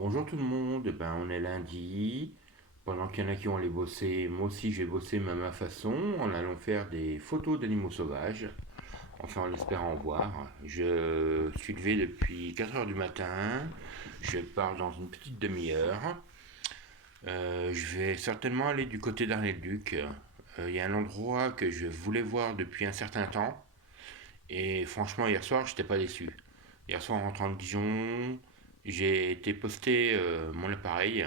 Bonjour tout le monde, on est lundi. Pendant qu'il y en a qui vont aller bosser, moi aussi je vais bosser mais à ma façon en allant faire des photos d'animaux sauvages, enfin en espérant en voir. Je suis levé depuis 4 heures du matin, je pars dans une petite demi-heure. Je vais certainement aller du côté d'Arnay-le-Duc. Il y a un endroit que je voulais voir depuis un certain temps et franchement hier soir j'étais pas déçu. Hier soir en rentrant de Dijon, j'ai été poster mon appareil.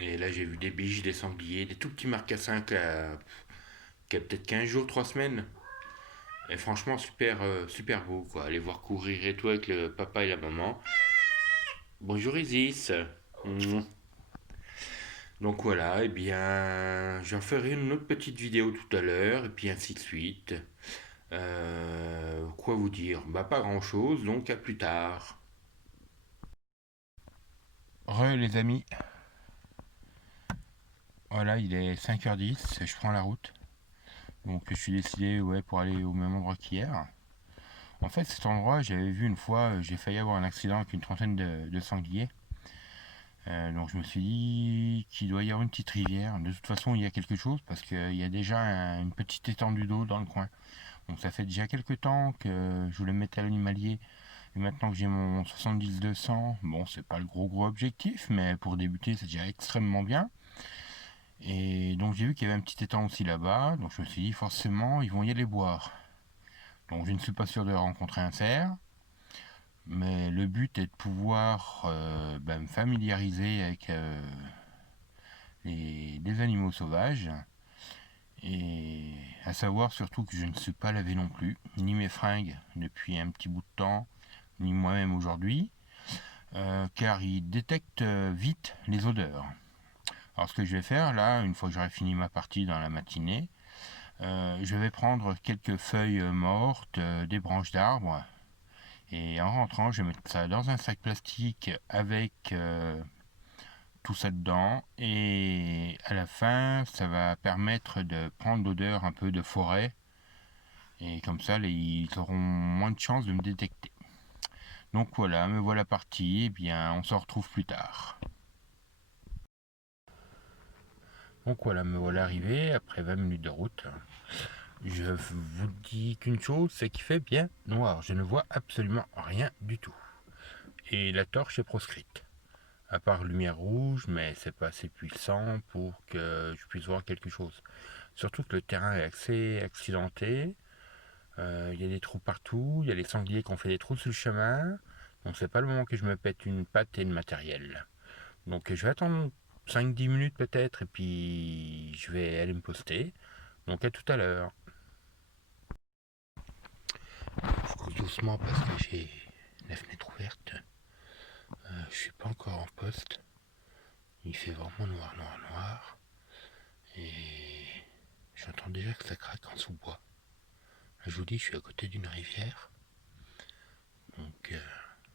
Et là, j'ai vu des biches, des sangliers, des tout petits marcassins qui a peut-être 15 jours, 3 semaines. Et franchement, super, super beau, quoi. Aller voir courir et tout avec le papa et la maman. Bonjour Isis. Mouah. Donc voilà, j'en ferai une autre petite vidéo tout à l'heure, et puis ainsi de suite. Quoi vous dire? Bah, pas grand-chose, donc à plus tard. Les amis, voilà, il est 5h10, je prends la route. Donc je suis décidé pour aller au même endroit qu'hier. En fait, cet endroit, j'avais vu une fois, j'ai failli avoir un accident avec une trentaine de sangliers. Donc je me suis dit qu'il doit y avoir une petite rivière. De toute façon, il y a quelque chose parce qu'il y a déjà une petite étendue d'eau dans le coin. Donc ça fait déjà quelques temps que je voulais me mettre à l'animalier. Et maintenant que j'ai mon 70-200, bon, c'est pas le gros objectif, mais pour débuter, c'est déjà extrêmement bien. Et donc j'ai vu qu'il y avait un petit étang aussi là-bas. Donc je me suis dit, forcément, ils vont y aller boire. Donc je ne suis pas sûr de rencontrer un cerf. Mais le but est de pouvoir me familiariser avec des animaux sauvages. Et à savoir surtout que je ne suis pas lavé non plus, ni mes fringues depuis un petit bout de temps, ni moi-même aujourd'hui, car ils détectent vite les odeurs. Alors ce que je vais faire là, une fois que j'aurai fini ma partie dans la matinée, je vais prendre quelques feuilles mortes, des branches d'arbres, et en rentrant, je vais mettre ça dans un sac plastique avec tout ça dedans. Et à la fin, ça va permettre de prendre l'odeur un peu de forêt. Et comme ça, ils auront moins de chances de me détecter. Donc voilà, me voilà parti. Eh bien, on se retrouve plus tard. Donc voilà, me voilà arrivé après 20 minutes de route. Je vous dis qu'une chose, c'est qu'il fait bien noir. Je ne vois absolument rien du tout. Et la torche est proscrite. À part lumière rouge, mais c'est pas assez puissant pour que je puisse voir quelque chose. Surtout que le terrain est assez accidenté, il y a des trous partout, il y a les sangliers qui ont fait des trous sur le chemin, donc c'est pas le moment que je me pète une patte et le matériel. Donc je vais attendre 5-10 minutes peut-être, et puis je vais aller me poster. Donc à tout à l'heure. Je cours doucement parce que j'ai la fenêtre ouverte. Je suis pas encore en poste. Il fait vraiment noir, noir, noir. Et j'entends déjà que ça craque en sous-bois. Je vous dis, je suis à côté d'une rivière. Donc,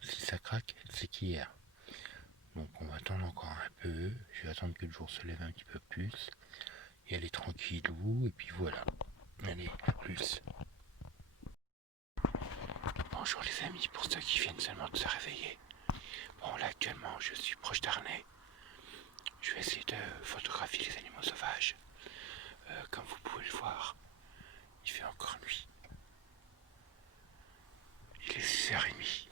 si ça craque, c'est qu'hier. Donc, on va attendre encore un peu. Je vais attendre que le jour se lève un petit peu plus. Et aller tranquillou. Et puis voilà. Allez, à plus. Bonjour les amis, pour ceux qui viennent seulement de se réveiller. Bon, là actuellement, je suis proche d'Arnay. Je vais essayer de photographier les animaux sauvages. Comme vous pouvez le voir, il fait encore nuit. Il est 6h30.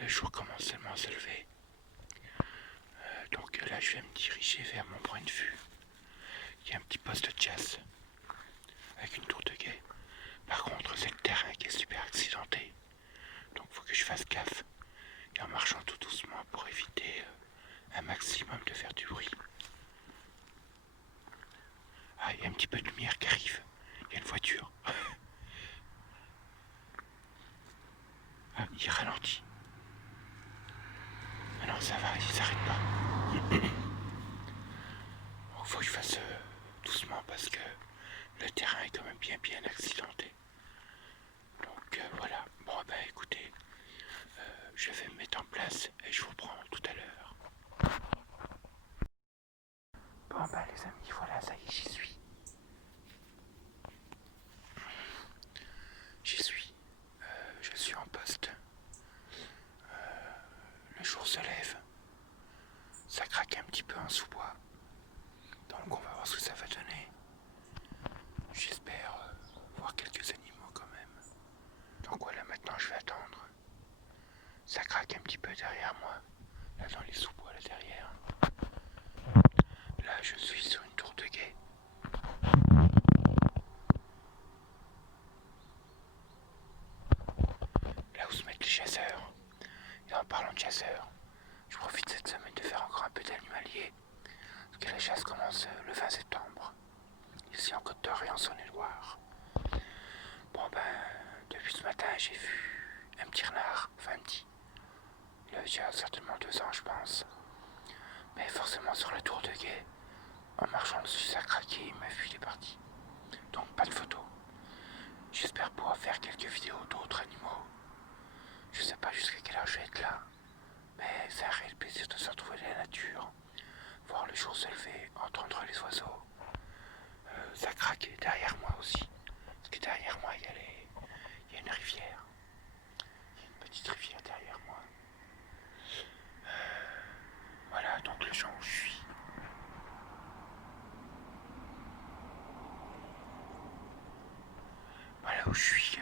Le jour commence seulement à se lever. Donc là, je vais me diriger vers mon point de vue. Il y a un petit poste de jazz avec une tour de guet. Par contre, c'est le terrain qui est super accidenté. Donc il faut que je fasse gaffe. Et en marchant tout doucement pour éviter un maximum de faire du bruit. Ah, il y a un petit peu de lumière qui arrive. Il y a une voiture. Ah, il ralentit. Ah non, ça va, il s'arrête pas. Il faut que je fasse doucement parce que le terrain est quand même bien accidenté. Donc voilà. Bon, écoutez, je vais me mettre en place et je vous reprends tout à l'heure. Bon, les amis, voilà, ça y est, j'y suis. J'y suis. Je suis en poste. Le jour se lève. Ça craque un petit peu en sous-bois. Donc on va voir ce que ça va donner. J'espère voir quelques animaux quand même. Donc voilà, maintenant je vais attendre. Ça craque un petit peu derrière moi. Là dans les sous-bois là derrière. Là je suis sur une tour de guet. Là où se mettent les chasseurs. Et en parlant de chasseurs, je profite cette semaine de faire encore un peu d'animalier. Parce que la chasse commence le 20 septembre. Ici en Côte-d'Or et en Saône-et-Loire. Bon ben, depuis ce matin j'ai vu un petit renard. Enfin un petit. Il avait déjà certainement 2 ans je pense. Mais forcément sur la tour de guet, en marchant dessus ça a craqué, il m'a vu, il est parti. Donc pas de photo. J'espère pouvoir faire quelques vidéos d'autres animaux. Je sais pas jusqu'à quelle heure je vais être là. Mais c'est un réel plaisir de se retrouver dans la nature. Voir le jour se lever, entendre les oiseaux. Ça craque derrière moi aussi. Parce que derrière moi il y a une rivière. Il y a une petite rivière derrière moi. Voilà donc le champ où je suis. Voilà où je suis